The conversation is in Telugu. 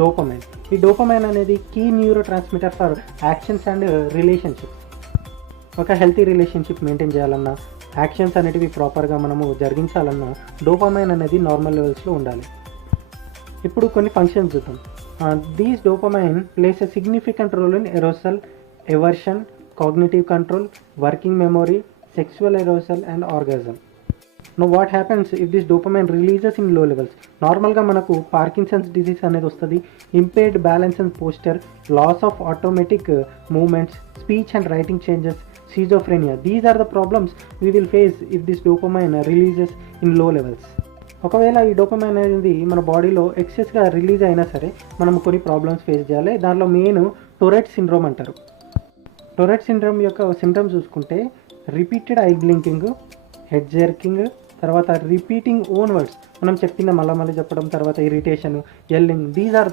డోపమైన్. ఈ డోపమైన్ అనేది key neurotransmitter for actions and relationships. ఒక హెల్తీ రిలేషన్షిప్ మెయింటైన్ చేయాలన్నా, యాక్షన్స్ అనేటివి ప్రాపర్గా మనము జరిగించాలన్నా డోపమైన్ అనేది నార్మల్ లెవెల్స్లో ఉండాలి. ఇప్పుడు కొన్ని ఫంక్షన్స్ చూద్దాం. These dopamine plays a significant role in arousal, aversion, cognitive control, working memory, sexual arousal and orgasm. Now what happens if this dopamine releases in low levels? నార్మల్గా మనకు పార్కిన్సన్స్ డిసీజ్ అనేది వస్తుంది, impaired balance and posture, loss of automatic movements, speech and writing changes, schizophrenia. These are the problems we will face if this dopamine releases in low levels. ఒకవేళ ఈ డోపమైన్ అనేది మన బాడీలో ఎక్సెస్గా రిలీజ్ అయినా సరే మనం కొన్ని ప్రాబ్లమ్స్ ఫేస్ చేయాలి. దాంట్లో మెయిన్ టొరెట్ సిండ్రోమ్ అంటారు. టొరెట్ సిండ్రోమ్ యొక్క సిమ్టమ్స్ చూసుకుంటే repeated I blinking, head jerking, తర్వాత రిపీటింగ్ ఓన్ వర్డ్స్, మనం చెప్పింది మళ్ళీ చెప్పడం, తర్వాత ఇరిటేషన్, యెల్లింగ్. These are